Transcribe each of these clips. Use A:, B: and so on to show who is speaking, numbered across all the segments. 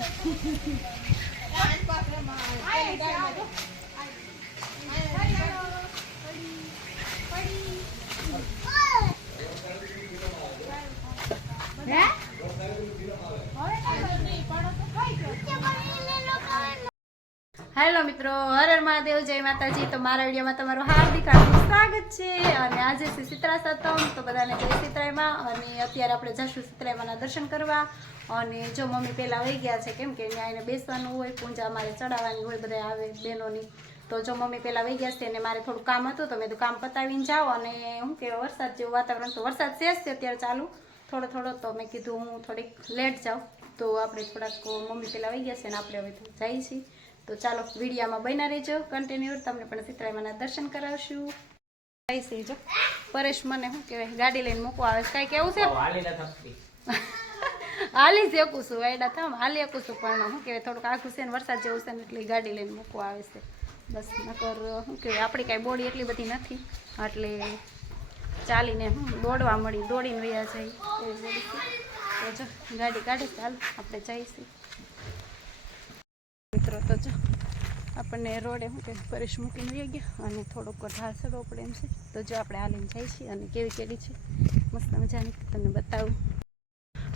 A: Ay, ay, ay, ay, hello મિત્રો, હર હર મહાદેવ, જય માતાજી. તો મારા વિડીયોમાં તમારું હાર્દિક હાર્દિક સ્વાગત છે. અને આજે શ્રી શીતળા સતમ. તો બધાને જય શીતળાઈમાં અને અત્યારે આપણે જશું શીતળાઈમાંના દર્શન કરવા. અને જો મમ્મી પહેલાં વહી ગયા છે, કેમ કે ત્યાં એને બેસવાનું હોય, પૂજા અમારે ચડાવવાની હોય, બધા આવે બહેનોની. તો જો મમ્મી પહેલાં વહી ગયા છે અને મારે થોડું કામ હતું, તો મેં તો કામ પતાવીને જાઓ. અને શું કે વરસાદ જેવું વાતાવરણ તો વરસાદ છે અત્યારે ચાલુ. થોડો થોડો તો મેં કીધું હું થોડીક લેટ જાઉં. તો આપણે થોડાક મમ્મી પહેલાં વહી ગયા છે ને આપણે હવે જઈએ છીએ. તો ચાલો વિડીયામાં બન્યા રહેજો. કન્ટિન્યુ તમને પણ સીતરામાના દર્શન કરાવશું. કઈ છે જો પરેશ મને શું કહેવાય ગાડી લઈને મૂકવા આવે છે. કાંઈ કેવું છે? હાલી જ એકું છું વાયડા થામ હાલી એકું છું પણ શું કહેવાય થોડુંક આખું છે ને વરસાદ જેવું છે ને એટલે ગાડી લઈને મૂકવા આવે છે. બસ નકર શું કહેવાય આપણી કાંઈ બોડી એટલી બધી નથી. એટલે ચાલીને હું દોડવા મળી દોડીને વયા એવી તો જો ગાડી કાઢી ચાલ આપણે જઈશું. મિત્રો, તો જો આપણને રોડે શું કે પરેશ મૂકીને વહી ગયા અને થોડોક ઢાળ સડો પડે એમ છે. તો જો આપણે હાલીને જઈએ છીએ અને કેવી કેળી છે. મસ્ત મજાની તમને બતાવું.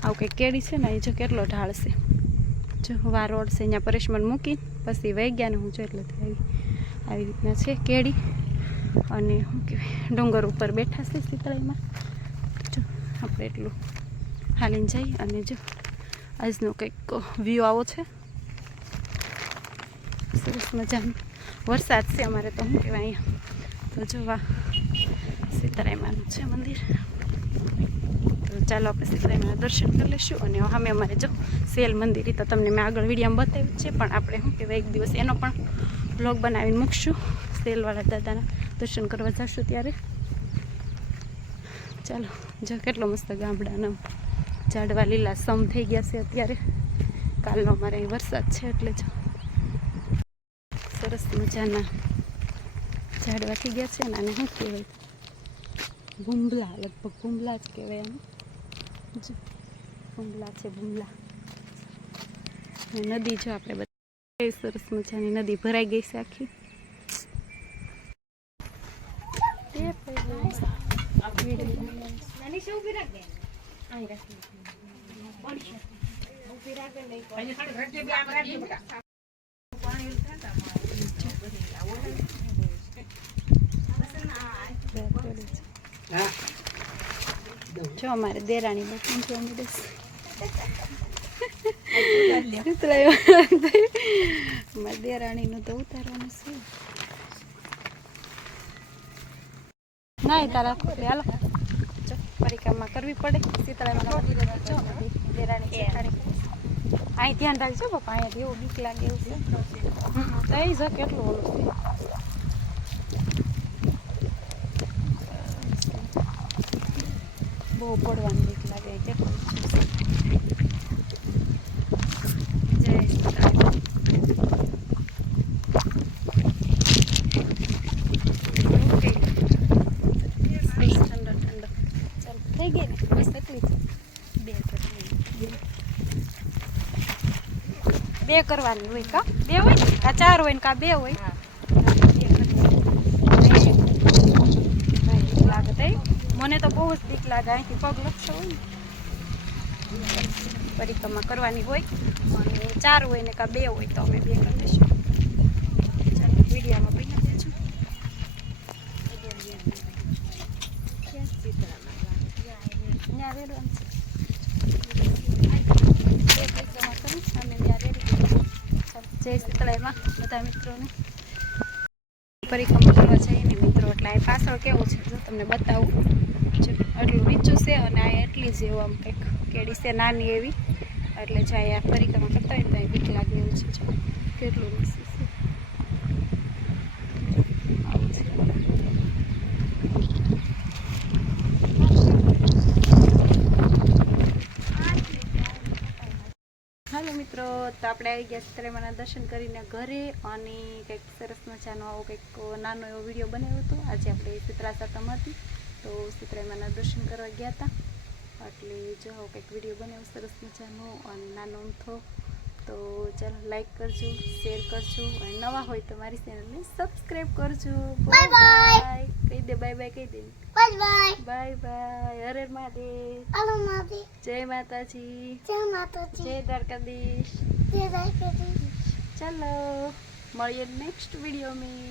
A: આવું કંઈક કેળી છે ને એ જો કેટલો ઢાળ છે. જો વા રોડ છે, અહીંયા પરેશમાં મૂકી પછી વહી ગયા ને હું જો એટલે આવી આવી રીતના છે કેળી અને શું કહેવાય, ડુંગર ઉપર બેઠા છે શીતળાઈમાં. જો આપણે એટલું હાલીને જઈ અને જો આજનો કંઈક વ્યૂ આવો છે. સરસ મજાનો વરસાદ છે અમારે તો શું કહેવાય અહીંયા. તો જોવા સીતારામાનું છે મંદિર. તો ચાલો આપણે સીતારામાના દર્શન કરી લઈશું અને સામે અમારે જો સેલ મંદિર તો તમને મેં આગળ વિડીયામાં બતાવ્યું છે, પણ આપણે શું કહેવાય, એક દિવસ એનો પણ બ્લોગ બનાવીને મૂકશું. સેલવાળા દાદાના દર્શન કરવા જશું ત્યારે. ચાલો, જો કેટલો મસ્ત ગામડાનો ઝાડવા લીલા સમ થઈ ગયા છે અત્યારે. કાલનો અમારે વરસાદ છે એટલે જો મજાના. ઝાડ વાકી ગયા છે ને, આને શું કહેવાય? ભૂંબલા લગભગ ભૂંબલા જ કહેવાય જો ભૂંબલા છે ભૂંબલા અને નદી જો આપણે બધા સરસ મજાની નદી ભરાઈ ગઈ છે આખી. જો અમારે દેરાણી બધી જો અમે બસ. અમારે દેરાણીનું તો ઉતારવાનું છે. ના તારા ખોટે. હાલો. પરિક્રમા કરવી પડે. શીતળામાં જો, દેરાણી અહીં ધ્યાન રાખજો, પપ્પા. અહીંયા એવું બીક લાગે એવું છે. તો એ કેટલું ઓલું બહુ પડવાની બીક લાગે ચાલ થઈ ગઈ ને બસ એટલી બે કરવાની. બે કરવાની હોય કા? બે હોય ને? કા ચાર હોય ને કા બે હોય બે કરવાની. બીક લાગે તઈ મને તો બહુ જ બીક લાગે અહીંથી પગ લપસો હોય પરિક્રમા કરવાની હોય. અને ચાર હોય ને કાં બે હોય તો અમે બે કરી દઈશું ચાલો, વિડીયોમાં બની દેજો ત્યાં રેડવાનું છે. પરિક્રમા કરી અને ત્યાં રેડી. જય શીતળાઈમાં બધા મિત્રોને. પરિક્રમા કરવા જઈએ ને. મિત્રો એટલે આ પાછળ કેવું છે? જો તમને બતાવું. જો આટલું નીચું છે અને આ એટલી જ એવું આમ કંઈક કેડી છે, નાની એવી. એટલે જ્યાં આ પરિક્રમા કરતા હોય તો બીક લાગે એવું છે. કેટલું મસ્ત છે આવું છે હાલો મિત્રો, તો આપણે આવી ગયા સીતરામાના દર્શન કરીને ઘરે અને કંઈક સરસ મજાનો આવો કંઈક નાનો એવો વીડિયો બનાવ્યો હતો. આજે આપણે શીતળા સાતમ હતી, તો સીતરામાના દર્શન કરવા ગયા હતા. એટલે જો કંઈક વીડિયો બનાવ્યો, સરસ મજાનો અને નાનો અમથો તો ચાલો લાઈક કરજો શેર કરજો અને નવા હોય તો મારી ચેનલને સબસ્ક્રાઈબ કરજો.
B: બાય બાય
A: કહી દે બાય બાય કહી દે.
B: બાય બાય
A: બાય બાય હરે મહાદેવ.
B: હલો મહાદેવ.
A: જય માતાજી.
B: જય માતાજી.
A: જય દ્વારકાધીશ.
B: જય દ્વારકાધીશ.
A: ચાલો મળીએ નેક્સ્ટ વીડિયો में